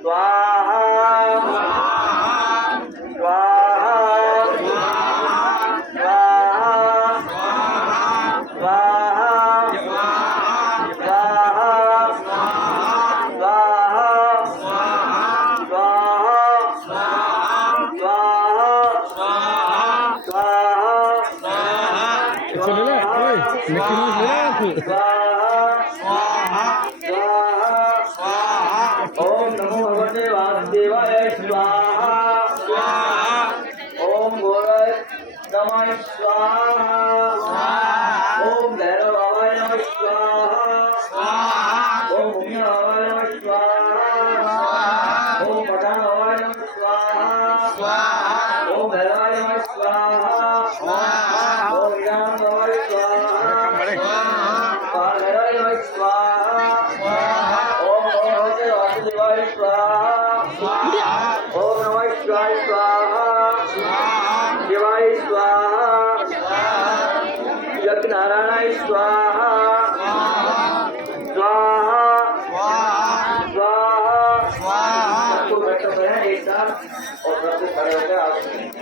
स्वाहा स्वाहा ओम नमो भगवते वासुदेवाय स्वाहा ओम गोराय नमः स्वाहा ओम भैरव बाबाय नमः स्वाहा ओम भूम्य बाबाय नमः स्वाहा ओम पठान बाबाय नमः स्वाहा ओम भैरवाय नमः स्वाहा ओम ईरान बाबाय स्वाहा भैरवाय नमः स्वाहा ओम भगवते वासुदेवाय स्वाहा ओम नमः शिवाय स्वाहा शिवाय स्वाहा यज्ञनारायणाय स्वाहा स्वाहा स्वाहा सबको बैठो एक साथ और सबको खड़े होकर